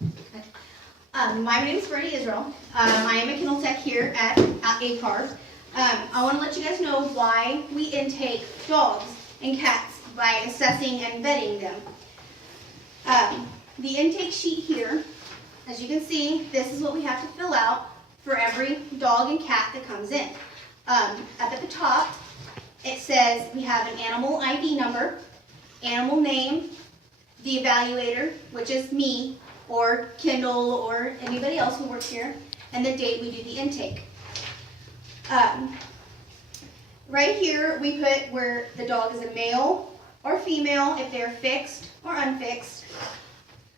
My name is Brittni Israel. I am a kennel tech here at ACAR. I want to let you guys know why we intake dogs and cats by assessing and vetting them. The intake sheet here, as you can see, this is what we have to fill out for every dog and cat that comes in. Up at the top, it says we have an animal ID number, animal name, the evaluator, which is me, or Kendall, or anybody else who works here, and the date we do the intake. Right here, we put where the dog is a male or female, if they're fixed or unfixed.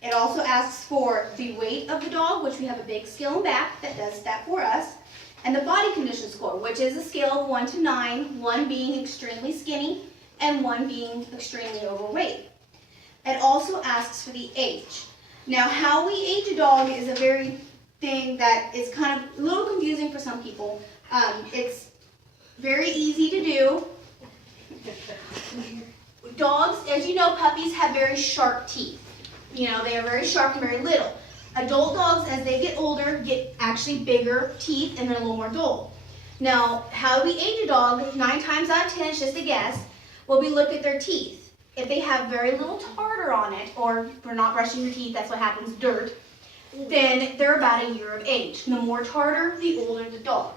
It also asks for the weight of the dog, which we have a big scale in back that does that for us, and the body condition score, which is a scale of 1 to 9, 1 being extremely skinny and 1 being extremely overweight. It also asks for the age. Now, how we age a dog is a very thing that is kind of a little confusing for some people. It's very easy to do. Dogs, as you know, puppies have very sharp teeth. You know, they are very sharp and very little. Adult dogs, as they get older, get actually bigger teeth and they're a little more dull. Now, how we age a dog, 9 times out of 10, it's just a guess, well, we look at their teeth. If they have very little tartar on it, or if we're not brushing your teeth, that's what happens, dirt, then they're about a year of age. The more tartar, the older the dog.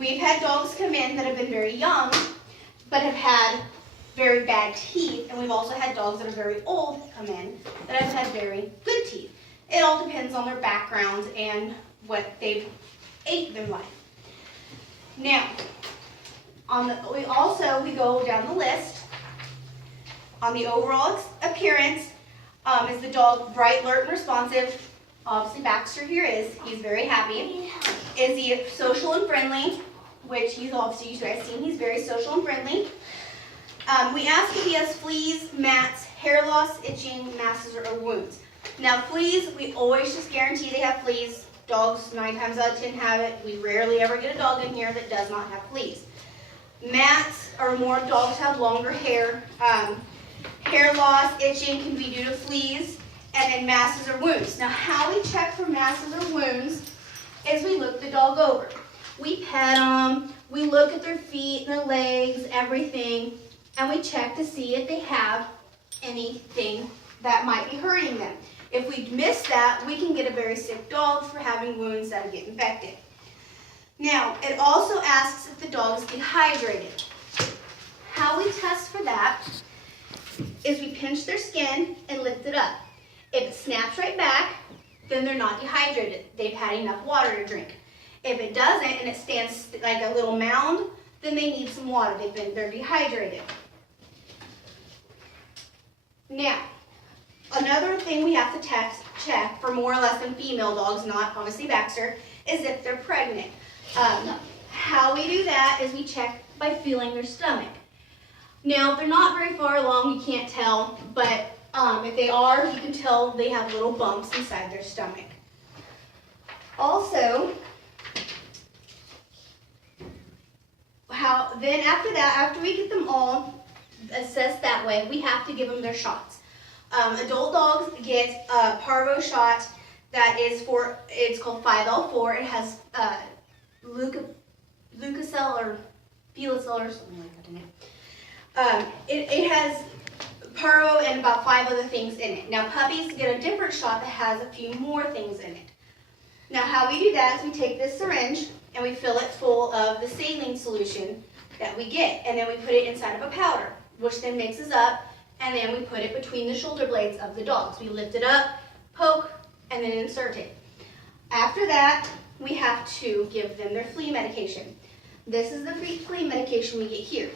We've had dogs come in that have been very young, but have had very bad teeth, and we've also had dogs that are very old come in that have had very good teeth. It all depends on their backgrounds and what they've ate in their life. Now, we go down the list. On the overall appearance, is the dog bright, alert, and responsive? Obviously, Baxter here is. He's very happy. Is he social and friendly? Which he's obviously, you guys seen, he's very social and friendly. We ask if he has fleas, mats, hair loss, itching, masses, or wounds. Now, fleas, we always just guarantee they have fleas. Dogs, 9 times out of 10 have it. We rarely ever get a dog in here that does not have fleas. Mats, or more dogs have longer hair. Hair loss, itching can be due to fleas, and then masses or wounds. Now, how we check for masses or wounds is we look the dog over. We pet them, we look at their feet, their legs, everything, and we check to see if they have anything that might be hurting them. If we miss that, we can get a very sick dog for having wounds that get infected. Now, it also asks if the dog is dehydrated. How we test for that is we pinch their skin and lift it up. If it snaps right back, then they're not dehydrated. They've had enough water to drink. If it doesn't and it stands like a little mound, then they need some water. They're dehydrated. Now, another thing we have to check for more or less than female dogs, not obviously Baxter, is if they're pregnant. How we do that is we check by feeling their stomach. Now, if they're not very far along, you can't tell, but if they are, you can tell they have little bumps inside their stomach. Also, after we get them all assessed that way, we have to give them their shots. Adult dogs get a parvo shot that is it's called 5L4. It has Lucacell or Felicell or something like that in it. It has parvo and about 5 other things in it. Now, puppies get a different shot that has a few more things in it. Now, how we do that is we take this syringe and we fill it full of the saline solution that we get, and then we put it inside of a powder, which then mixes up, and then we put it between the shoulder blades of the dogs. We lift it up, poke, and then insert it. After that, we have to give them their flea medication. This is the flea medication we get here.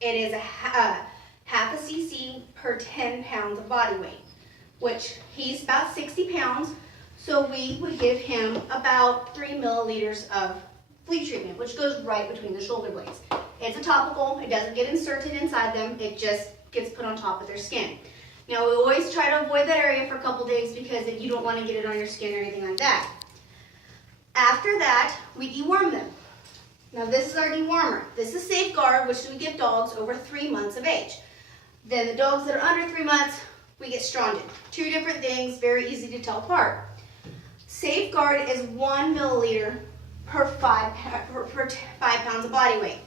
It is half a cc per 10 pounds of body weight, which he's about 60 pounds, so we would give him about 3 milliliters of flea treatment, which goes right between the shoulder blades. It's a topical, it doesn't get inserted inside them, it just gets put on top of their skin. Now, we always try to avoid that area for a couple days because you don't want to get it on your skin or anything like that. After that, we deworm them. Now, this is our dewormer. This is Safeguard, which we give dogs over 3 months of age. Then the dogs that are under 3 months, we get Stronded. 2 different things, very easy to tell apart. Safeguard is 1 milliliter per 5 pounds of body weight.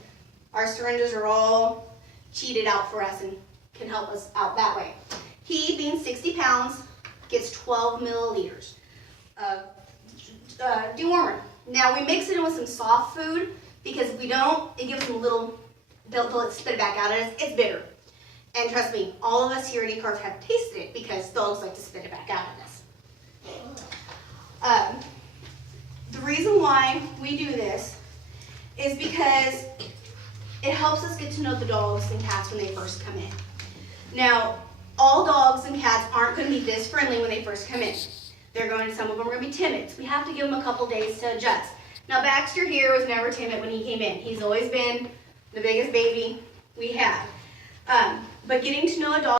Our syringes are all cheated out for us and can help us out that way. He, being 60 pounds, gets 12 milliliters of dewormer. Now we mix it in with some soft food because if we don't, it gives them a little, they'll spit it back out and it's bitter. And trust me, all of us here at eCarve have tasted it because dogs like to spit it back out at us. The reason why we do this is because it helps us get to know the dogs and cats when they first come in. Now, all dogs and cats aren't going to be this friendly when they first come in. Some of them are going to be timid. So we have to give them a couple days to adjust. Now, Baxter here was never timid when he came in. He's always been the biggest baby we have. But getting to know a dog